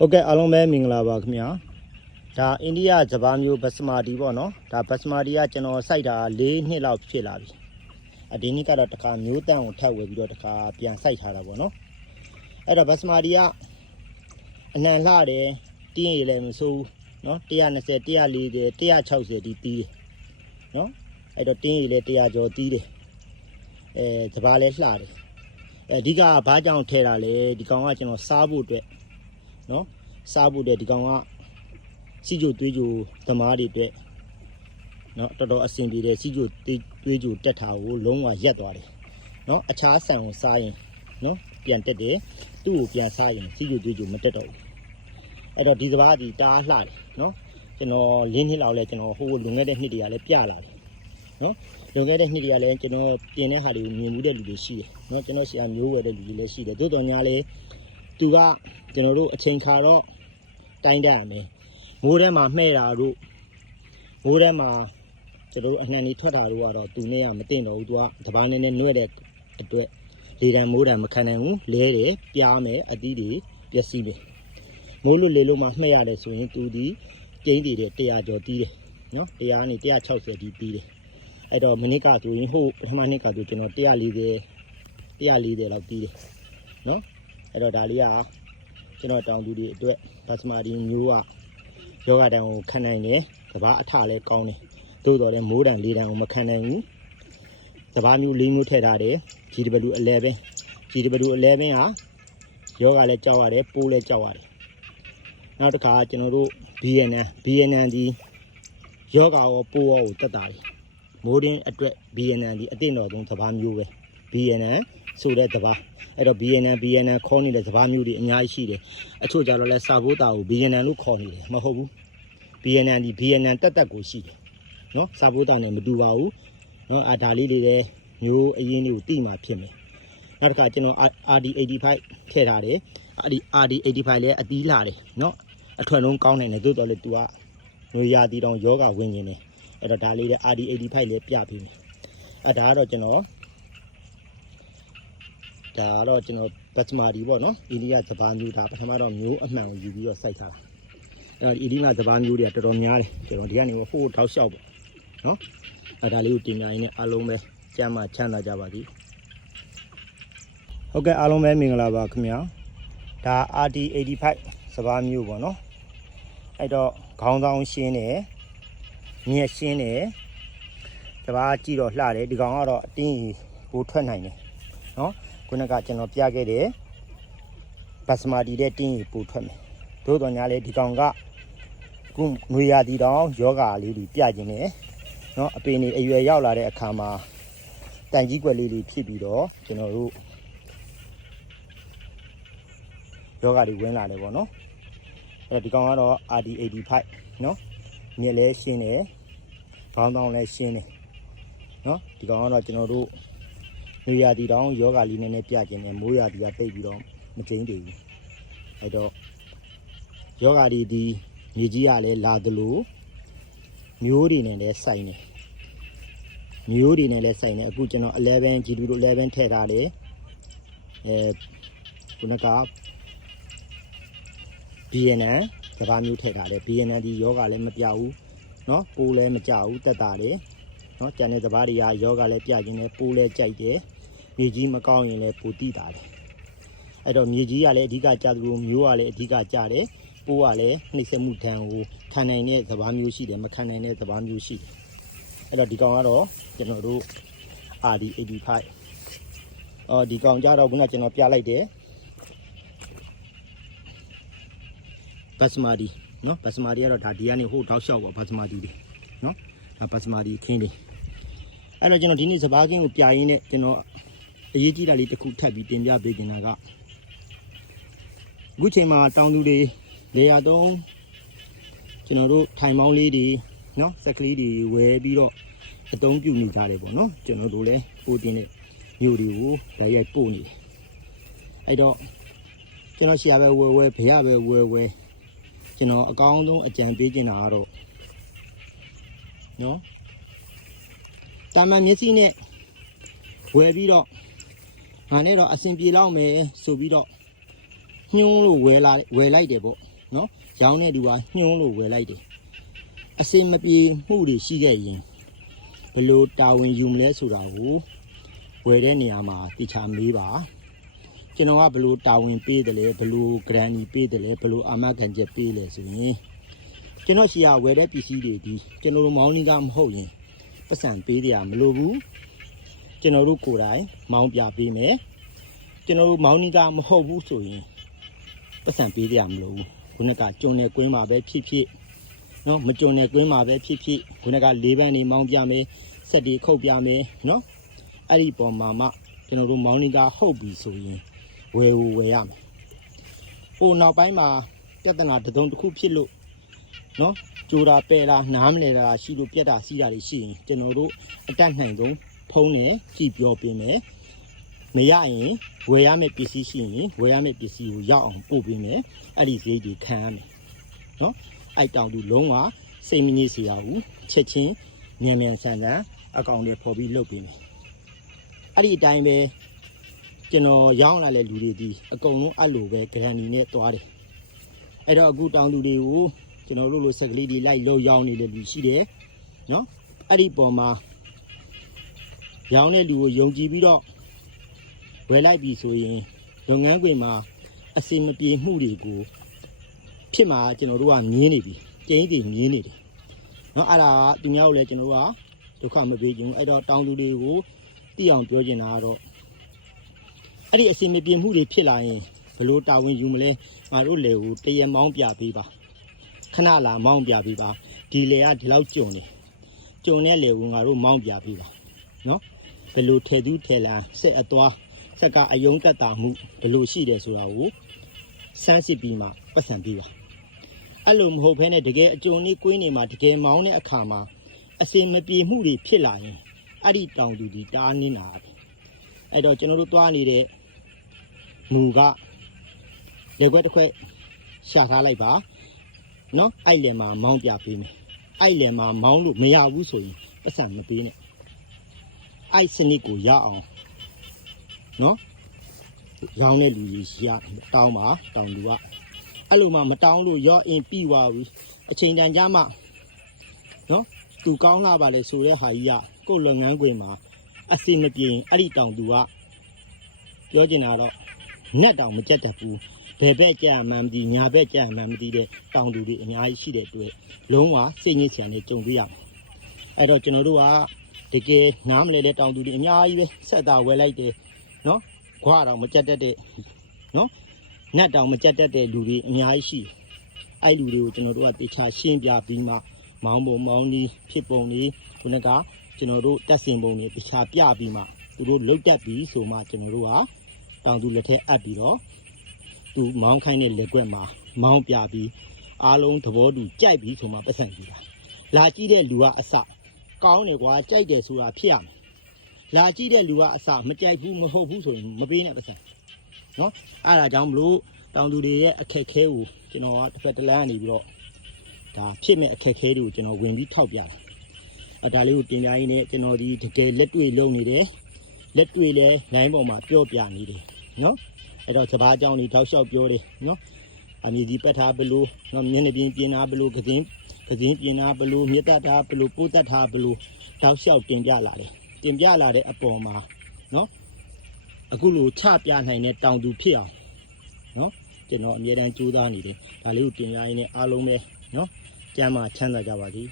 ဟုတ်ကဲ့အားလုံးပဲမင်္ဂလာပါခင်ဗျာဒါအိန္ဒိယဂျပန်မျိုးဘတ်စမာတီပေါ့နော်ဒါဘတ်စမာတီကကျွန်တော်စိုက်တာ၄နှစ်လောက်ဖြစ်လာပြီအဒီနှစ်ကတော့တစ်ခါမျိုးတန့်ကိုထပ်ဝယ်ပြီးတော့တစ်ခါပြန်စိုက်ထားတာပေါ့နော်အဲ့တော့ဘတ်စမာတီကအနှံလှတယ်တင်းရည်လည်းမဆိုးဘူးနော်120 140 160ဒီတီးတယ်နော်အဲ့တော့တင်းရည်လည်း100ကျော်တီးတယ်အဲစပါးလည်းလှတယ်အဓိကဘာကြောင့်ထဲတာလဲဒီကောင်ကကျွန်တော်စားဖို့အတွက် နော်စားဖို့တဲ့ဒီကောင်ကစီကြိုတွေးကြိုသမားတွေအတွက်နော်တော်တော်အဆင်ပြေတယ်စီကြိုတွေးကြိုတက်တာကိုလုံးဝရက်သွားတယ်နော်အခြားဆန်ကိုစားရင်နော်ပြန်တက်တယ်သူ့ကိုပြန်စားရင်စီကြိုတွေးကြိုမတက်တော့ဘူးအဲ့တော့ဒီစဘာဒီတားလှတယ်နော်ကျွန်တော်လင်းနှစ်လောက်လဲကျွန်တော်ဟိုလွန်ခဲ့တဲ့နှစ်တည်းကလည်းပြလာတယ်နော်လွန်ခဲ့တဲ့နှစ်တည်းကလည်းကျွန်တော်ပြင်တဲ့ဟာတွေကိုမြင်မှုတဲ့လူတွေရှိတယ်နော်ကျွန်တော်ဆရာမျိုးဝယ်တဲ့လူတွေလည်းရှိတယ်သို့တော်များလဲ သူကကျွန်တော်တို့အချိန်ခါတော့တိုင်းတတ်ရမယ်မိုးထဲမှာမှဲ့တာတို့မိုးထဲမှာကျွန်တော်တို့အနှံနေထွက်တာတို့ကတော့သူနဲ့ကမတင်တော့ဘူးသူကတပားနဲ့နဲ့နှွဲ့တဲ့အတွက်လေတံမိုးတံမခံနိုင်ဘူးလဲတယ်ပြားမယ်အသီးတွေပျက်စီးတယ်မိုးလို့လေလို့မှမှဲ့ရတယ်ဆိုရင်သူဒီကျင်းတည်တယ်100ကျော်တီးတယ်နော်100နဲ့160တီးပြီးတယ်အဲ့တော့မနစ်ကဆိုရင်ဟိုပထမနှစ်ကဆိုကျွန်တော်140 140လောက်တီးတယ်နော် အဲ့တော့ဒါလေးကကျွန်တော်တောင်သူတွေအတွက်ဘတ်စမာဒီမျိုးကယောဂတန်ကိုခံနိုင်တယ်။ကဘာအထလည်းကောင်းတယ်။သို့တော်လည်းမိုးတန်လေးတန်ကိုမခံနိုင်ဘူး။ကဘာမျိုးလေးမျိုးထည့်ထားတယ်။ GW11 GW11 ဟာယောဂလည်းကြောက်ရတယ်ပိုးလည်းကြောက်ရတယ်။နောက်တစ်ခါကျွန်တော်တို့ BNN BNN ဒီယောဂရောပိုးရောကိုတက်တာတယ်။မိုးတင်းအတွက် BNN ဒီအသိတော်ဆုံးသဘာမျိုးပဲ။ BNN ဆိုတဲ့သဘာအဲ့တော့ BNN BNN ခေါ်နေတဲ့စဘာမျိုးတွေအများကြီးရှိတယ်အချို့ကြတော့လဲစာဘိုးတာကို BNN လို့ခေါ်နေတယ်မဟုတ်ဘူး BNN ဒီ BNN တက်တက်ကိုရှိတယ်နော်စာဘိုးတာနဲ့မတူပါဘူးနော်အာဒါလေးတွေလည်းမျိုးအရင်လေးကိုတိမှဖြစ်မယ်နောက်တစ်ခါကျွန်တော် RD85 ထည့်ထားတယ်အဲ့ဒီ RD85 လည်းအတီးလာတယ်နော်အထွက်လုံးကောင်းနိုင်တယ်သို့တော်လည်း तू ကငွေရတီတောင်ယောဂဝင်နေတယ်အဲ့တော့ဒါလေးလည်း RD85 လည်းပြပေးမယ်အဲ့ဒါကတော့ကျွန်တော် ဒါကတော့ကျွန်တော်ဘတ်စမာဒီပေါ့နော်အီလီယာစပါးမျိုးဒါပထမတော့မျိုးအမှန်ကိုယူပြီးတော့စိုက်ထားတာအဲ့တော့အီလီယာစပါးမျိုးတွေကတော်တော်များတယ်ကျွန်တော်ဒီကနေဟိုဟိုထောက်လျှောက်ပေါ့နော်အဲ့ဒါလေးကိုတင်ပြရင်းနဲ့အားလုံးပဲကြမ်းမှချမ်းသာကြပါသည်ဟုတ်ကဲ့အားလုံးပဲမင်္ဂလာပါခင်ဗျာဒါ RD85 စပါးမျိုးပေါ့နော်အဲ့တော့ခေါင်းဆောင်ရှင်းတယ်မြက်ရှင်းတယ်စပါးကြည့်တော့လှတယ်ဒီကောင်ကတော့အတင်းကြီးပိုထွက်နိုင်တယ်နော် ခုနကကျွန်တော်ပြခဲ့တဲ့ဘတ်စမာတီတဲ့တင်းရီပူထွက်မယ်သို့တော်ညာလေဒီကောင်ကခုငွေရတီတောင်ယောဂါလေးတွေပြခြင်းနဲ့เนาะအပင်တွေအရွယ်ရောက်လာတဲ့အခါမှာတန်ကြီးကွက်လေးတွေဖြစ်ပြီးတော့ကျွန်တော်တို့ယောဂါတွေဝင်လာတယ်ပေါ့နော်အဲ့တော့ဒီကောင်ကတော့ RD85 เนาะမြက်လဲရှင်းတယ်ဘောင်းတောင်းလဲရှင်းတယ်เนาะဒီကောင်ကတော့ကျွန်တော်တို့ နွေရာသီတောင်ယောဂလေးနည်းနည်းပြကျင်တယ်မိုးရာသီကတိတ်ပြီးတော့မကျင်းတည်ဘူးအဲ့တော့ယောဂဒီဒီမြေကြီးကလည်းလာသလိုမျိုးတွေနဲ့လည်းစိုက်နေမျိုးတွေနဲ့လည်းစိုက်နေအခုကျွန်တော်11 G2 တို့11ထည့်ထားတယ်အဲခုနက BNN ကဘာမျိုးထည့်ထားတယ် BNN ဒီယောဂလည်းမပြဘူးเนาะပိုးလည်းမကြဘူးတက်တာတယ်เนาะကျန်တဲ့စဘာတွေကယောဂလည်းပြခြင်းနဲ့ပိုးလည်းကြိုက်တယ် မြေကြီးမကောင်းရင်လည်းပိုတိတာတယ်အဲ့တော့မြေကြီးကလည်းအဓိကကြာသလိုမျိုးကလည်းအဓိကကြာတယ်ပိုးကလည်းနှိမ့်ဆက်မှုထံကိုခံနိုင်တဲ့သဘာမျိုးရှိတယ်မခံနိုင်တဲ့သဘာမျိုးရှိတယ်အဲ့တော့ဒီကောင်ကတော့ကျွန်တော်တို့ RD85 အော်ဒီကောင်ကြတော့ခုနကျွန်တော်ပြလိုက်တယ်ဘတ်စမာဒီနော်ဘတ်စမာဒီကတော့ဒါဒီကနေဟိုထောက်လျှောက်ပါဘတ်စမာဒီတွေနော်ဒါဘတ်စမာဒီခင်းတွေအဲ့တော့ကျွန်တော်ဒီနေ့စဘာကင်းကိုပြရင်းနဲ့ကျွန်တော် အရေးကြီးတာလေးတစ်ခုထပ်ပြီးတင်ပြပေးနေတာကအခုချိန်မှာတောင်သူတွေလေယာသုံးကျွန်တော်တို့ထိုင်မောင်းလေးတွေနော်စက်ကလေးတွေဝယ်ပြီးတော့အသုံးပြုနေကြတယ်ပေါ့နော်ကျွန်တော်တို့လည်းပို့တင်တဲ့မျိုးတွေကိုဓာတ်ရိုက်ပို့နေတယ်အဲ့တော့ကျွန်တော်ရှာပဲဝယ်ဝယ်ဘရပဲဝယ်ဝယ်ကျွန်တော်အကောင်းဆုံးအကြံပေးချင်တာကတော့နော်တာမန်မျက်စိနဲ့ဝယ်ပြီးတော့ ငါနဲ့တော့အဆင်ပြေလောက်မယ်ဆိုပြီးတော့ညှိုးလို့ဝယ်လာဝယ်လိုက်တယ်ပေါ့နော်ရောင်းတဲ့သူကညှိုးလို့ဝယ်လိုက်တယ်အစင်မပြေမှုတွေရှိခဲ့ရင်ဘယ်လို့တာဝန်ယူမလဲဆိုတာကိုဝယ်တဲ့နေရာမှာတိချာမေးပါကျွန်တော်ကဘယ်လို့တာဝန်ပေးတယ်လဲဘယ်လို့ဂရန်ကြီးပေးတယ်လဲဘယ်လို့အာမခံချက်ပေးလဲဆိုရင်ကျွန်တော်ရှိရဝယ်တဲ့ပစ္စည်းတွေဒီကျွန်တော်တို့မောင်းနေကမဟုတ်ရင်ပတ်စံပေးကြရမလို့ဘူး ကျွန်တော်တို့ကိုယ်တိုင်မောင်းပြပေးမယ်ကျွန်တော်တို့မောင်းနေကမဟုတ်ဘူးဆိုရင်ပတ်စံပေးကြရမလို့ဘူးခုနကကြုံတဲ့ကွင်းမှာပဲဖြစ်ဖြစ်နော်မကြုံတဲ့ကွင်းမှာပဲဖြစ်ဖြစ်ခုနကလေးပန်းနေမောင်းပြမယ်ဆက်ဒီခုတ်ပြမယ်နော်အဲ့ဒီပုံမှာမှကျွန်တော်တို့မောင်းနီကဟုတ်ပြီဆိုရင်ဝယ်ဝဝယ်ရမယ်ဟိုနောက်ပိုင်းမှာပြဿနာတစ်စုံတစ်ခုဖြစ်လို့နော်ကြိုတာပယ်တာနားမလဲတာရှိလို့ပြက်တာစီးတာတွေရှိရင်ကျွန်တော်တို့အတက်နိုင်ဆုံး ဖုံးနဲ့ကြည့်ပြောပေးမယ်မရရင်ဝယ်ရမယ့်ပစ္စည်းရှိရင်ဝယ်ရမယ့်ပစ္စည်းကိုရောက်အောင်ပို့ပေးမယ်အဲ့ဒီဈေးတွေခံရမယ်နော်အဲ့တောင်သူလုံးဝစိတ်မငြိစေရဘူးချက်ချင်းမြန်မြန်ဆန်ဆန်အကောင့်တွေပေါ်ပြီးလုပ်ပေးမယ်အဲ့ဒီအတိုင်းပဲကျွန်တော်ရောင်းလာတဲ့လူတွေဒီအကုန်လုံးအဲ့လိုပဲဂရန်နီနဲ့သွားတယ်အဲ့တော့အခုတောင်သူတွေကိုကျွန်တော်တို့လိုစက်ကလေးတွေလိုက်လို့ရောင်းနေတဲ့လူရှိတယ်နော်အဲ့ဒီပုံမှာ ရောင်းတဲ့လူကိုယုံကြည်ပြီးတော့ ဝယ်လိုက်ပြီဆိုရင်လုပ်ငန်းခွင်မှာအစင်မပြေမှုတွေကိုဖြစ်မှာကျွန်တော်တို့ကမြင်းနေပြီကျင်းတွေမြင်းနေတယ်เนาะအဲ့ဒါကသူများကိုလည်းကျွန်တော်တို့ကဒုက္ခမပေးချင်ဘူးအဲ့တော့တောင်းသူတွေကိုသိအောင်ပြောချင်တာကတော့အဲ့ဒီအစင်မပြေမှုတွေဖြစ်လာရင်ဘယ်လို့တာဝန်ယူမလဲငါတို့လေကိုတရမောင်းပြပေးပါခဏလာမောင်းပြပေးပါဒီလေကဒီလောက်ကြုံနေကြုံတဲ့လေကိုငါတို့မောင်းပြပေးပါเนาะ ဘယ်လို့ထဲသူထဲလာဆက်အသွားစက်ကအယုံတက်တာမှုဘယ်လိုရှိတယ်ဆိုတာကိုစမ်းစစ်ပြီးမှပတ်စံပြီးပါအဲ့လိုမဟုတ်ဘဲနဲ့တကယ်အကြုံလေးကွင်းနေမှာတကယ်မောင်းတဲ့အခါမှာအစင်မပြေမှုတွေဖြစ်လာရင်အဲ့ဒီတောင်သူဒီတားနေတာပဲအဲ့တော့ကျွန်တော်တို့သွားနေတဲ့မူကလက်ခွက်တစ်ခွက်ရှာထားလိုက်ပါနော်အဲ့လယ်မှာမောင်းပြပေးမယ်အဲ့လယ်မှာမောင်းလို့မရဘူးဆိုရင်ပတ်စံမပေးနဲ့ အဲ့စနစ်ကိုရအောင်နော်ရောင်းတဲ့လူကြီးရတောင်းပါတောင်းလူကအဲ့လိုမှမတောင်းလို့ရောအင်းပြီးသွားပြီအချိန်တန်ကြမှနော်သူကောင်းလာပါလေဆိုတဲ့ဟာကြီးကကိုယ်လုပ်ငန်းခွင်မှာအစင်မပြေရင်အဲ့ဒီတောင်သူကပြောချင်တာတော့နက်တောင်မကြက်တတ်ဘူးဘယ်ဘက်ကြက်မှန်းမသိညာဘက်ကြက်မှန်းမသိတဲ့တောင်သူတွေအများကြီးရှိတဲ့အတွက်လုံးဝစိတ်ညစ်စရာနဲ့ကြုံတွေ့ရမှာအဲ့တော့ကျွန်တော်တို့က တကယ်နားမလဲတဲ့တောင်သူတွေအများကြီးပဲဆက်တာဝယ်လိုက်တယ်နော်ခွာတော့မကြက်တတ်တဲ့နော်နတ်တောင်မကြက်တတ်တဲ့လူတွေအများကြီးရှိတယ်အဲ့လူတွေကိုကျွန်တော်တို့ကတေချာရှင်းပြပြီးမှမောင်းပုံမောင်းနီးဖြစ်ပုံလေးခုနကကျွန်တော်တို့တက်စင်ပုံတွေတေချာပြပြီးမှသူတို့လုတ်တက်ပြီးဆိုမှကျွန်တော်တို့ကတောင်သူလက်ထက်အပ်ပြီးတော့သူမောင်းခိုင်းတဲ့လက်ကွက်မှာမောင်းပြပြီးအားလုံးသဘောတူကြိုက်ပြီးဆိုမှပတ်စံကြည့်တာလာကြည့်တဲ့လူကအစကော င်းတယ်ကွာကြိုက်တယ်ဆိုတာဖြစ်ရမယ်လာကြည့်တဲ့လူကအစမကြိုက်ဘူးမဟုတ်ဘူးဆိုရင်မပေးနဲ့ပတ်စံနော်အဲ့ဒါကြောင့်မလို့တောင်သူတွေရဲ့အခက်အခဲကိုကျွန်တော်ကတစ်ဖက်တစ်လမ်းကနေပြီးတော့ဒါဖြစ်မဲ့အခက်အခဲတွေကိုကျွန်တော်ဝင်ပြီးထောက်ပြတာအဲ့ဒါလေးကိုတင်ပြရင်းနဲ့ကျွန်တော်ဒီတကယ်လက်တွေ့လုပ်နေတယ်လက်တွေ့လဲ line ပေါ်မှာပြောပြနေတယ်နော်အဲ့တော့စဘာအကြောင်းလေးတောက်လျှောက်ပြောတယ်နော်အမြည်ကြီးပတ်ထားဘလို့နော်မျက်နှာပြင်ပြင်ထားဘလို့ကစင်း တကင်းပြင်တာဘလို့မြစ်တတ်တာဘလို့ပိုးတတ်တာဘလို့တောက်လျှောက်တင်ပြလာတယ်တင်ပြလာတဲ့အပေါ်မှာနော်အခုလိုချပြနိုင်တဲ့တောင်သူဖြစ်အောင်နော်ကျွန်တော်အမြဲတမ်းကြိုးစားနေတယ်ဒါလေးကိုတင်ရရင်လည်းအားလုံးပဲနော်ကျမ်းမာချမ်းသာကြပါစေ